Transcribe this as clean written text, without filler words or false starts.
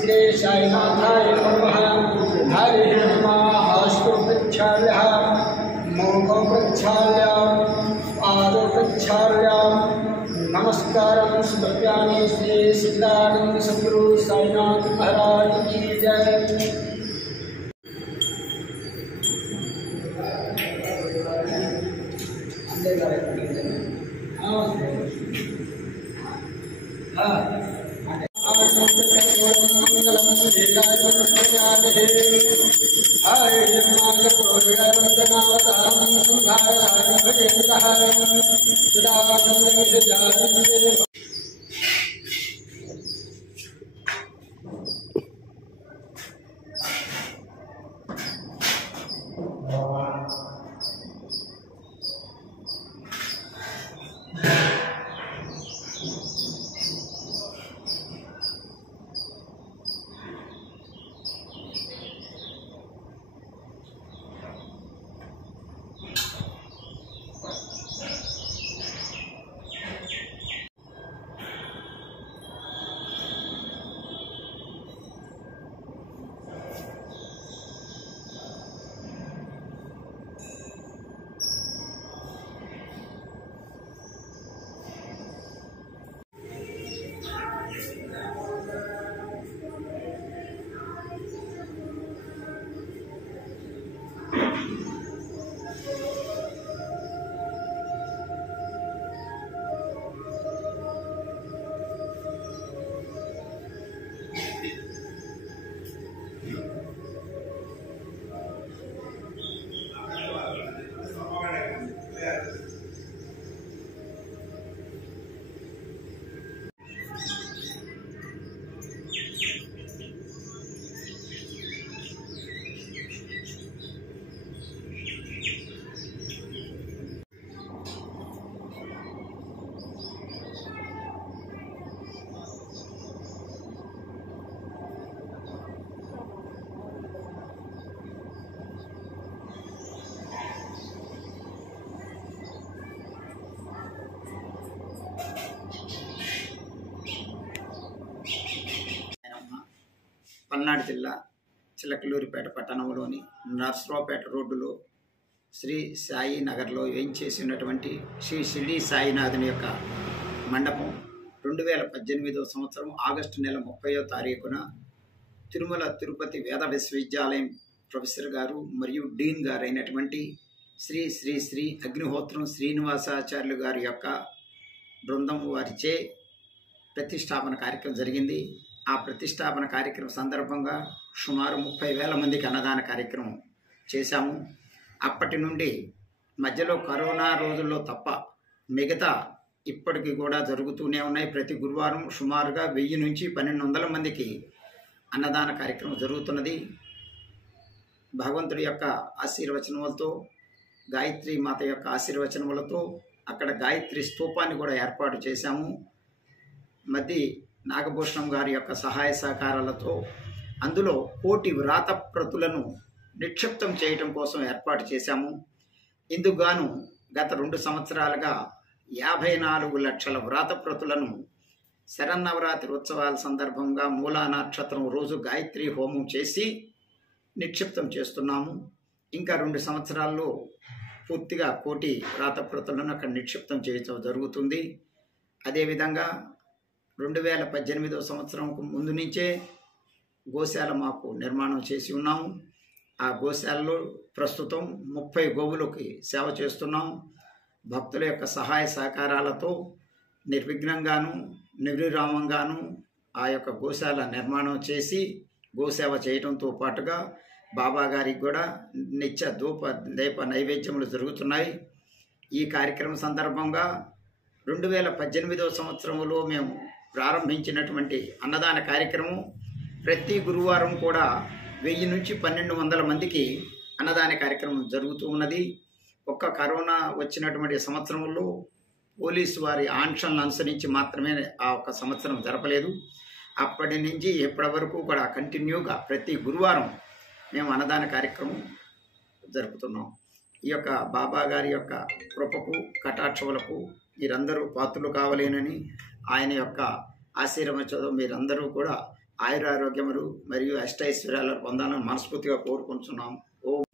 श्री साईनाथाय नमः। हरिः नमः। प्रक्षाल्य मुखो प्रक्षाल्य पादो प्रक्षाल्य नमस्कारं समर्पयामि। श्री सिद्धानंद सद्गुरु साईनाथ महाराज की जय। పల్నాడు జిల్లా చిలకలూరిపేట పట్టణంలోని నర్సరావుపేట రోడ్డులో శ్రీ సాయి నగర్లో వేయించేసినటువంటి శ్రీ షిరిడి సాయినాథుని యొక్క మండపం 2018 సంవత్సరం ఆగస్టు నెల 30వ తారీఖున తిరుమల తిరుపతి వేద విశ్వవిద్యాలయం ప్రొఫెసర్ గారు మరియు డీన్ గారు అయినటువంటి శ్రీ శ్రీ శ్రీ అగ్నిహోత్రం శ్రీనివాసాచార్యులు గారి యొక్క బృందం వారిచే ప్రతిష్టాపన కార్యక్రమం జరిగింది. ఆ ప్రతిష్టాపన కార్యక్రమం సందర్భంగా సుమారు 30,000 మందికి అన్నదాన కార్యక్రమం చేశాము. అప్పటి నుండి మధ్యలో కరోనా రోజుల్లో తప్ప మిగతా ఇప్పటికి కూడా జరుగుతూనే ఉన్నాయి. ప్రతి గురువారం సుమారుగా 1000 నుంచి 1200 మందికి అన్నదాన కార్యక్రమం జరుగుతున్నది. భగవంతుడి యొక్క ఆశీర్వచనములతో, గాయత్రి మాత యొక్క ఆశీర్వచనములతో అక్కడ గాయత్రి స్తూపాన్ని కూడా ఏర్పాటు చేశాము. మధ్య నాగభూషణం గారి యొక్క సహాయ సహకారాలతో అందులో 1,000,000 వ్రాత ప్రతులను నిక్షిప్తం చేయటం కోసం ఏర్పాటు చేశాము. ఇందుకు గాను గత 2 సంవత్సరాలుగా 54 లక్షల వ్రాత ప్రతులను శరన్నవరాత్రి ఉత్సవాల సందర్భంగా మూలా నక్షత్రం రోజు గాయత్రి హోమం చేసి నిక్షిప్తం చేస్తున్నాము. ఇంకా 2 సంవత్సరాల్లో పూర్తిగా 1,000,000 వ్రాత ప్రతులను అక్కడ నిక్షిప్తం చేయడం జరుగుతుంది. అదేవిధంగా 2018 సంవత్సరం ముందు నుంచే గోశాల మాకు నిర్మాణం చేసి ఉన్నాము. ఆ గోశాలలో ప్రస్తుతం 30 గోవులకి సేవ చేస్తున్నాం. భక్తుల యొక్క సహాయ సహకారాలతో నిర్విఘ్నంగాను నిర్విరామంగాను ఆ యొక్క గోశాల నిర్మాణం చేసి గోసేవ చేయడంతో పాటుగా బాబా గారికి కూడా నిత్య ధూప దీప నైవేద్యములు జరుగుతున్నాయి. ఈ కార్యక్రమం సందర్భంగా 2018 సంవత్సరంలో మేము ప్రారంభించినటువంటి అన్నదాన కార్యక్రమం ప్రతి గురువారం కూడా 1000 నుంచి 1200 మందికి అన్నదాన కార్యక్రమం జరుగుతూ ఉన్నది. ఒక్క కరోనా వచ్చినటువంటి సంవత్సరంలో పోలీసు వారి ఆంక్షలను అనుసరించి మాత్రమే ఆ ఒక్క సంవత్సరం జరపలేదు. అప్పటి నుంచి ఎప్పటి వరకు కూడా కంటిన్యూగా ప్రతి గురువారం మేము అన్నదాన కార్యక్రమం జరుపుతున్నాం. ఈ యొక్క బాబా గారి యొక్క కృపకు కటాక్షములకు మీరందరూ పాత్రలు కావాలేనని, ఆయన యొక్క ఆశీర్వచనం మీరందరూ కూడా ఆయురారోగ్యములు మరియు అష్టైశ్వర్యాలు పొందాలని మనస్ఫూర్తిగా కోరుకుంటున్నాం. ఓం